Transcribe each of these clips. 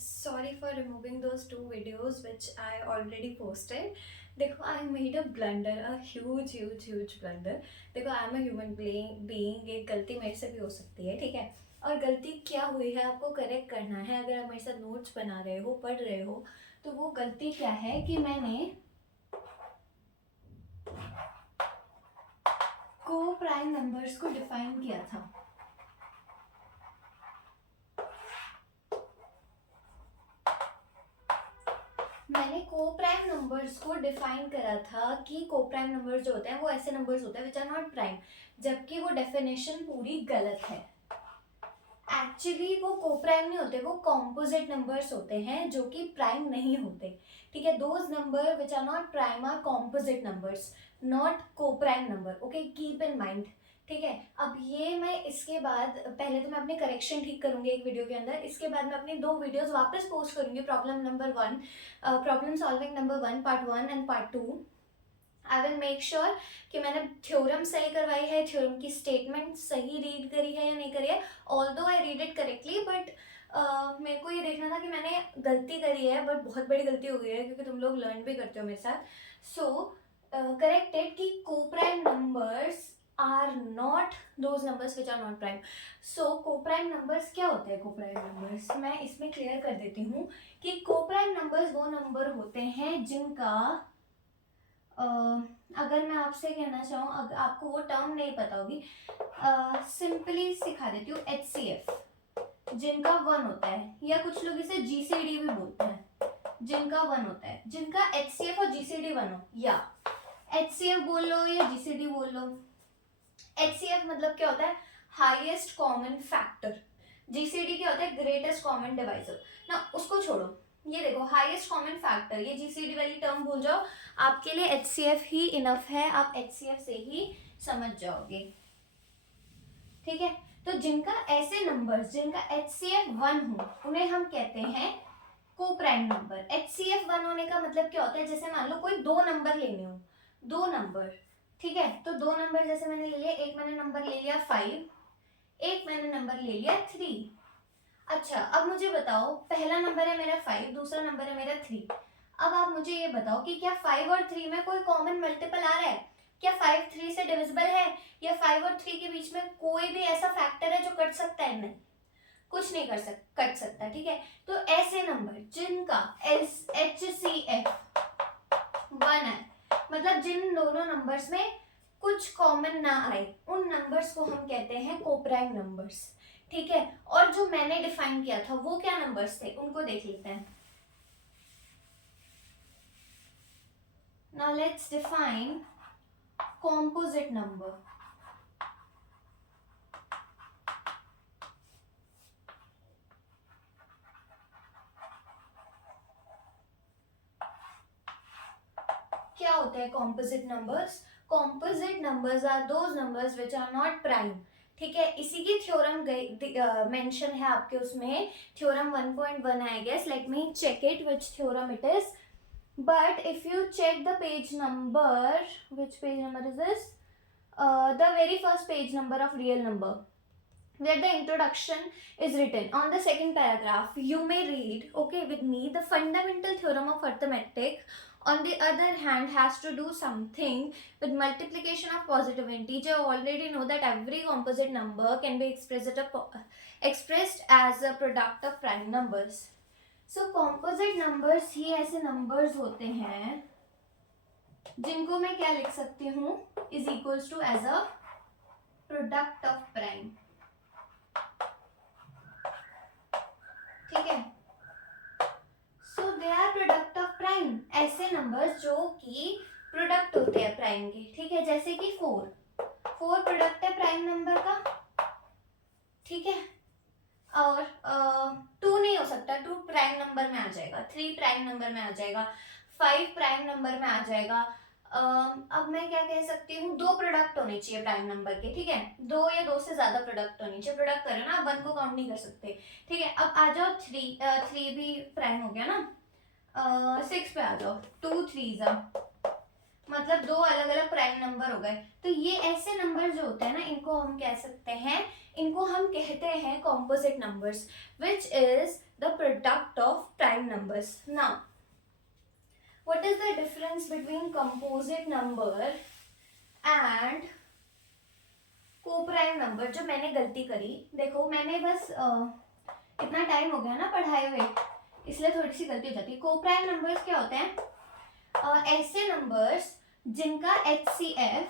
sorry for removing those two videos which I already posted. देखो, I made a blunder, a huge blunder. देखो, I am a human being, एक गलती मेरे से भी हो सकती है, ठीक है। और गलती क्या हुई है आपको करेक्ट करना है। अगर आप मेरे साथ नोट्स बना रहे हो, पढ़ रहे हो, तो वो गलती क्या है कि मैंने को प्राइम नंबर्स को डिफाइन किया था। मैंने को प्राइम नंबर्स को डिफाइन करा था कि को प्राइम नंबर्स जो होते हैं वो ऐसे नंबर्स होते हैं विच आर नॉट प्राइम, जबकि वो डेफिनेशन पूरी गलत है। एक्चुअली वो को प्राइम नहीं होते, वो कॉम्पोजिट नंबर्स होते हैं जो कि प्राइम नहीं होते, ठीक है। Those number which are not prime are composite numbers, not co prime number, okay, keep in mind, ठीक है। अब ये मैं इसके बाद पहले तो मैं अपनी करेक्शन ठीक करूंगी एक वीडियो के अंदर, इसके बाद मैं अपनी दो वीडियोस वापस पोस्ट करूंगी, problem number 1, problem solving number 1 part 1 and part 2। I will make sure कि मैंने थ्योरम सही करवाई है, थ्योरम की स्टेटमेंट सही रीड करी है या नहीं करी है। Although I read it correctly, but मेरे को ये देखना था कि मैंने गलती करी है, बट बहुत बड़ी गलती हो गई है क्योंकि तुम लोग लर्न भी करते हो मेरे साथ। सो करेक्टेड कि coprime numbers are not those numbers which are not prime. So coprime numbers क्या होते हैं? कोप्राइम नंबर्स मैं इसमें क्लियर कर देती हूँ कि कोप्राइम नंबर्स वो नंबर होते हैं जिनका अगर मैं आपसे कहना चाहूँ, अगर आपको वो टर्म नहीं पता होगी, सिंपली सिखा देती हूँ, HCF जिनका 1 होता है, या कुछ लोग इसे GCD भी बोलते हैं, जिनका 1 होता है, जिनका HCF और GCD 1 हो, या HCF बोल लो या GCD बोल लो। HCF मतलब क्या होता है? Highest common factor. GCD क्या होता है? ग्रेटेस्ट कॉमन डिवाइजर ना, उसको छोड़ो, ये देखो हाईएस्ट कॉमन फैक्टर, ये GCD वाली टर्म भूल जाओ, आपके लिए HCF ही इनफ है, आप HCF से ही समझ जाओगे, ठीक है। तो जिनका ऐसे नंबर्स जिनका HCF 1 हो उन्हें हम कहते हैं को प्राइम नंबर। HCF 1 होने का मतलब क्या होता है? जैसे मान लो कोई दो नंबर लेने हो, दो नंबर, ठीक है, तो दो नंबर जैसे मैंने ले लिया, एक मैंने नंबर ले लिया 5, एक मैंने नंबर ले लिया 3। अच्छा, अब मुझे बताओ, पहला नंबर है मेरा 5, दूसरा नंबर है मेरा 3। अब आप मुझे ये बताओ कि क्या 5 और 3 में कोई कॉमन मल्टीपल आ रहा है? क्या 5 3 से डिविजिबल है? या 5 और 3 के बीच में कोई भी ऐसा फैक्टर है जो कट सकता है? नहीं, कुछ नहीं कट सकता, ठीक है। तो ऐसे नंबर जिनका HCF 1 है, मतलब जिन दोनों नंबर्स में कुछ कॉमन ना आए, उन नंबर्स को हम कहते हैं कोप्राइम नंबर्स, ठीक है। और जो मैंने डिफाइन किया था वो क्या नंबर्स थे, उनको देख लेते हैं। Now let's define composite number. क्या होते हैं composite numbers? Composite numbers are those numbers which are not prime, ठीक है। इसी की थ्योरम मेंशन है आपके उसमें, theorem 1.1 I guess, let me check it which theorem it is. But if you check the page number, which page number is this? The very first page number of real number, where the introduction is written on the second paragraph, you may read, okay, with me, the fundamental theorem of arithmetic, on the other hand, has to do something with multiplication of positive integer. You already know that every composite number can be expressed as a product of prime numbers. So composite numbers ही ऐसे numbers होते हैं जिनको मैं क्या लिख सकती हूँ, is equals to as a product of prime, ठीक है। So they are product of prime, ऐसे नंबर्स जो कि प्रोडक्ट होते हैं प्राइम के, ठीक है। जैसे कि 4 प्रोडक्ट है प्राइम नंबर का, ठीक है। और 2 नहीं हो सकता, 2 प्राइम नंबर में आ जाएगा, 3 प्राइम नंबर में आ जाएगा, 5 प्राइम नंबर में आ जाएगा। अब मैं क्या कह सकती हूँ, 2 प्रोडक्ट होने चाहिए प्राइम नंबर के, ठीक है। 2 या 2 से ज्यादा प्रोडक्ट होने चाहिए, प्रोडक्ट करें ना, 1 को काउंट नहीं कर सकते, ठीक है। अब आ जाओ 3 भी प्राइम हो गया ना, 6 पे आ जाओ, 2 3 जा, मतलब दो अलग अलग प्राइम नंबर हो गए। तो ये ऐसे नंबर जो होते हैं ना, इनको हम कह सकते हैं, इनको हम कहते हैं composite numbers, which is the product of prime numbers. Now what is the difference between composite number and coprime number? जो मैंने गलती करी, देखो मैंने बस इतना टाइम हो गया ना पढ़ाए हुए, इसलिए थोड़ी सी गलती हो जाती है। कोप्राइम नंबर्स क्या होते हैं? ऐसे नंबर्स जिनका HCF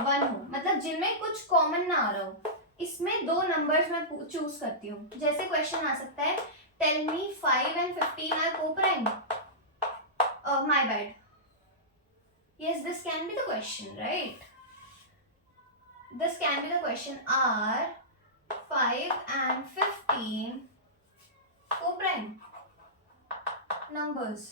1 हो, मतलब जिनमें कुछ कॉमन ना आ रहा हो। इसमें दो नंबर्स मैं चूज करती हूँ। जैसे क्वेश्चन आ सकता है, tell me 5 and 15 are coprime. My bad, yes, this can be the question, right? This can be the question. Are 5 and 15 co-prime numbers?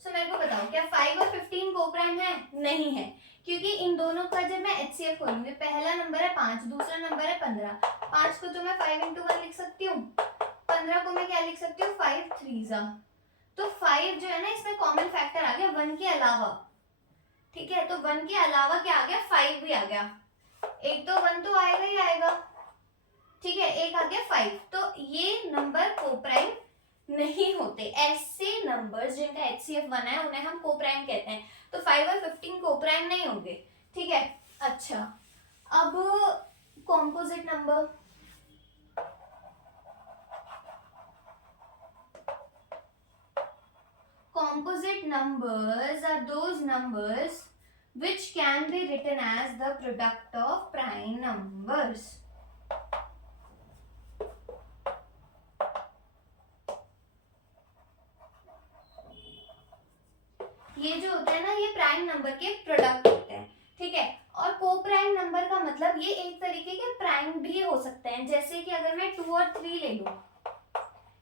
So मेरे को बताओ, क्या 5 और 15 co-prime है? नहीं है, क्योंकि इन दोनों का जब मैं HCF खोलूंगी, पहला नंबर है 5, दूसरा नंबर है 15। 5 को तो मैं 5 into 1 लिख सकती हूँ, 15 को मैं क्या लिख सकती हूँ, 5 3s। तो 5 जो है ना, इसमें कॉमन फैक्टर आ गया 1 के अलावा। ठीक है, तो 1 के अलावा क्या आ गया, 5 भी आ गया। एक तो 1 तो आएगा ही आएगा, ठीक है, एक आ गया 5। तो ये नंबर कोप्राइम नहीं होते। ऐसे नंबर्स जिनका HCF 1 है उन्हें हम कोप्राइम कहते हैं। तो 5 और 15 कोप्राइम नहीं होंगे, ठीक है। अच्छा, अब composite number, composite numbers are those numbers which can be written as the product of prime numbers. ये जो होते हैं ना, ये प्राइम नंबर के प्रोडक्ट होते हैं, ठीक है। और को प्राइम नंबर का मतलब ये एक तरीके के प्राइम भी हो सकते हैं। जैसे कि अगर मैं 2 और 3 ले लूं,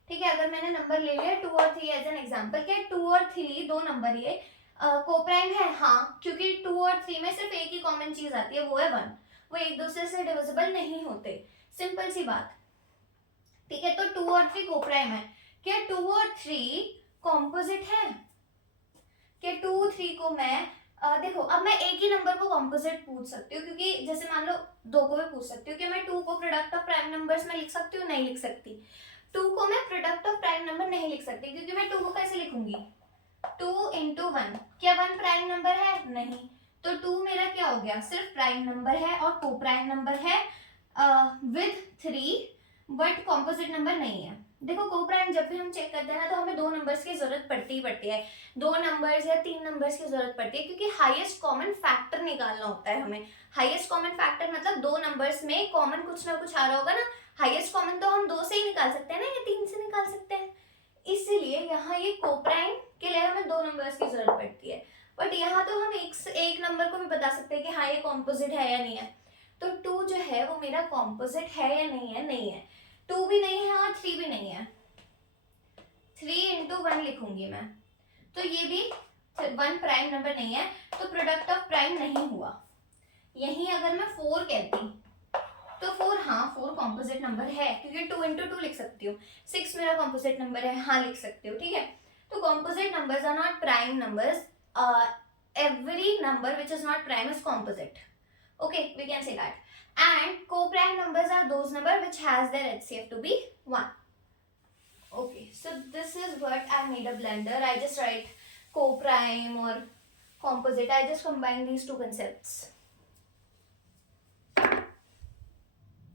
ठीक है, अगर मैंने नंबर ले लिया 2 और 3 एज एन एग्जांपल, क्या 2 और 3 दो नंबर ये कोप्राइम है? हाँ, क्योंकि 2 और 3 में सिर्फ एक ही कॉमन चीज आती है, वो है 1। वो एक दूसरे से डिविजिबल नहीं होते, सिंपल सी बात, ठीक है। तो 2 और 3 कोप्राइम है। क्या 2 और 3 कॉम्पोजिट है? क्या 2 3 को मैं देखो, अब मैं एक ही नंबर को कॉम्पोजिट पूछ सकती हूँ, क्योंकि जैसे मान लो 2 को भी पूछ सकती हूँ कि मैं 2 को प्रोडक्ट ऑफ प्राइम नंबर्स में लिख सकती हूँ, नहीं लिख सकती। 2 को मैं प्रोडक्ट ऑफ प्राइम नंबर नहीं लिख सकती, क्योंकि मैं 2 को कैसे लिखूंगी, 2 into 1। क्या 1 प्राइम नंबर है? नहीं। तो 2 मेरा क्या हो गया, सिर्फ प्राइम नंबर है और को प्राइम नंबर है विद 3, बट कॉम्पोजिट नंबर नहीं है। देखो, को प्राइम जब भी हम चेक करते हैं ना, तो हमें दो नंबर्स की जरूरत पड़ती ही पड़ती है, 2 नंबर्स या 3 नंबर्स की जरूरत पड़ती है, क्योंकि हाईएस्ट कॉमन फैक्टर निकालना होता है हमें। हाईएस्ट कॉमन फैक्टर मतलब 2 नंबर्स में कॉमन कुछ ना कुछ आ रहा होगा ना। हाईएस्ट कॉमन तो हम 2 से ही निकाल सकते हैं ना, या 3 से निकाल सकते हैं। इसलिए यहाँ ये कोप्राइम के लिए हमें 2 नंबर्स की जरूरत पड़ती है। बट यहाँ तो हम एक नंबर को भी बता सकते हैं कि हाँ, ये कॉम्पोजिट है या नहीं है। तो 2 जो है वो मेरा कॉम्पोजिट है या नहीं है? नहीं है। 2 भी नहीं है और 3 भी नहीं है। 3 into 1 लिखूंगी मैं, तो ये भी 1 प्राइम नंबर नहीं है, तो प्रोडक्ट ऑफ प्राइम नहीं हुआ। यही अगर मैं 4 कहती, तो 4, हाँ 4 कॉम्पोजिट नंबर है, क्योंकि 2 into 2 लिख सकती हूँ। 6 मेरा कॉम्पोजिट नंबर है, हाँ लिख सकती हूँ, ठीक है। तो composite numbers are not prime numbers. Every number which is not prime is composite, okay, we can say that. And co-prime numbers are those number which has their HCF to be 1. Okay, so this is what I made a blender. I just write co-prime or composite. I just combine these two concepts.